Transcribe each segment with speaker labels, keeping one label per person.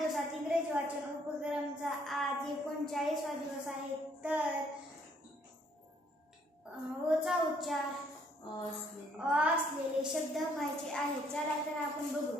Speaker 1: दिवसात इंग्रजी वाचन उपक्रमचा आज एकोणचाळीसवा दिवस आहे. तर ओचा उच्चार असलेले. शब्द व्हायचे आहेत चला तर आपण बघू.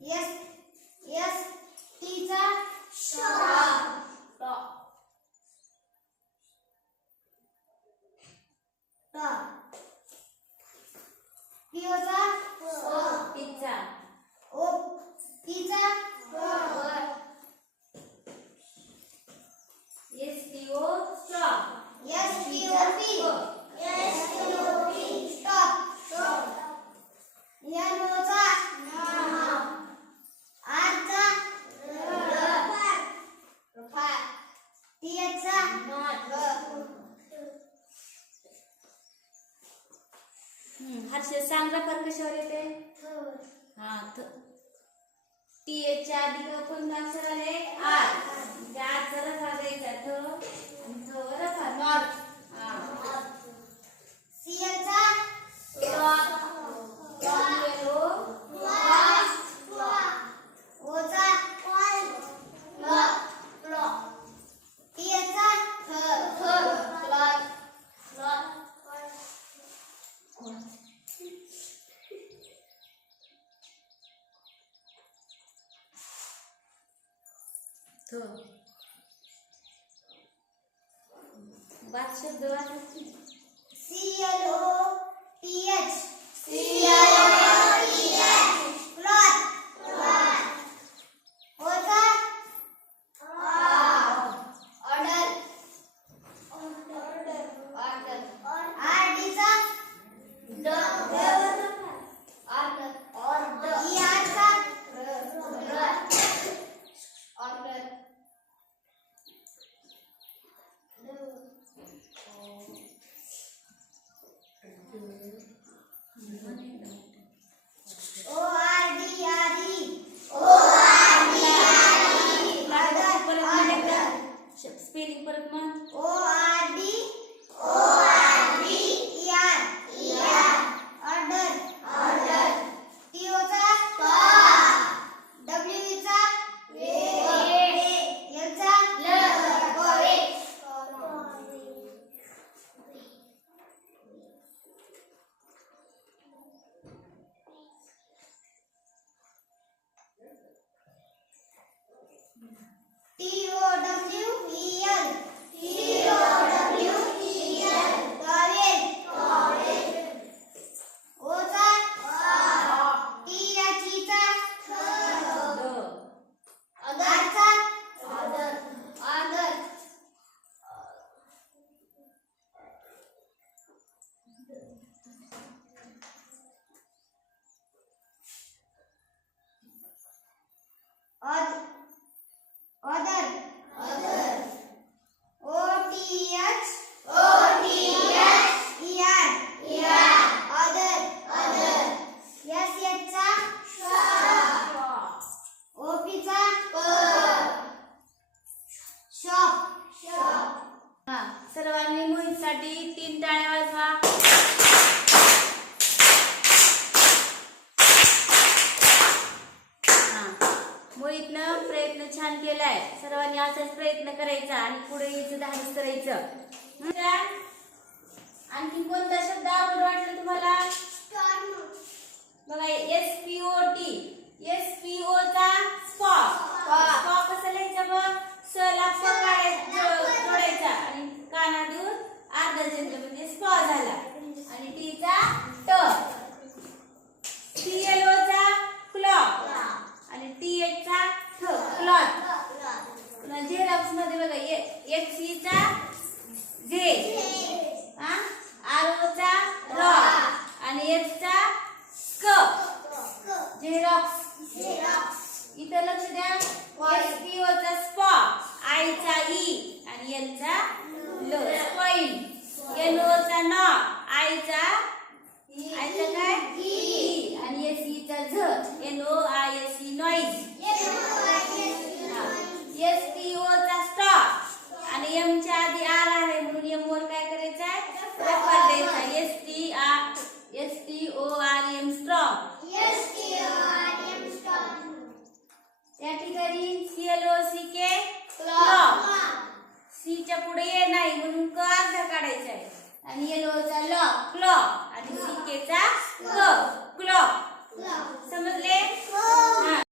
Speaker 1: एस एस टीचा ट पीओचा
Speaker 2: पिझ्झा
Speaker 1: ओ पीचा
Speaker 2: S T O stop
Speaker 1: S P O P S P O P stop N Ocha आरचा टी एचचा
Speaker 2: हर्षद सांग प्रकार कशावर येते हा थ टी एच्या आधी क कोणता अक्षर आले आर त्या हा द्यायचा आणि थ नॉर्थ हा
Speaker 1: सी एचचा
Speaker 2: येलो
Speaker 1: ओचा टी एचचा
Speaker 2: थ बाद शब्द वाचायचे
Speaker 1: C L O T H cloth
Speaker 2: साठी तीन टाळ्या वाजवा. हा. मुळीतनं प्रयत्न छान केलाय. सर्वांनी असाच प्रयत्न करायचा आणि पुढे यायचं धाडस करायचं. आणखी कोणता शब्द आवड वाटला तुम्हाला? बघा S P O T S P O चा स्पॉ. स्पॉ कसं लिहायचा मग स ला जोडायचा. आणि काना देऊन अर्धा चंद्र म्हणजे झाला. आणि टीचा ट एल ओ चा क्लॉक आणि टी एच चा ठ क्लॉथ झेरॉक्समध्ये बघा एच सी चा झे हा आर ओ चा र आणि एच चा क झेरॉक्स इथं लक्ष द्या एस पी ओ चा स्पॉ आय चा ई आणि एल चा ल स्पॉइल एल ओ चा न आय चा आय चा काय ई आणि एस ई चा झ N O I S E noise S T O चा स्टॉप आणि एम च्या आधी आर आहे म्हणून एम वर काय करायचं आहे? रफार द्यायचा S T R S T O R M strong त्या ठिकाणी C L O C K clock C च्या पुढे ए नाही म्हणून क अर्धा काढायचा आहे. आणि एल चा ल क्लॉक आणि सी के चा क क्लॉक समजले?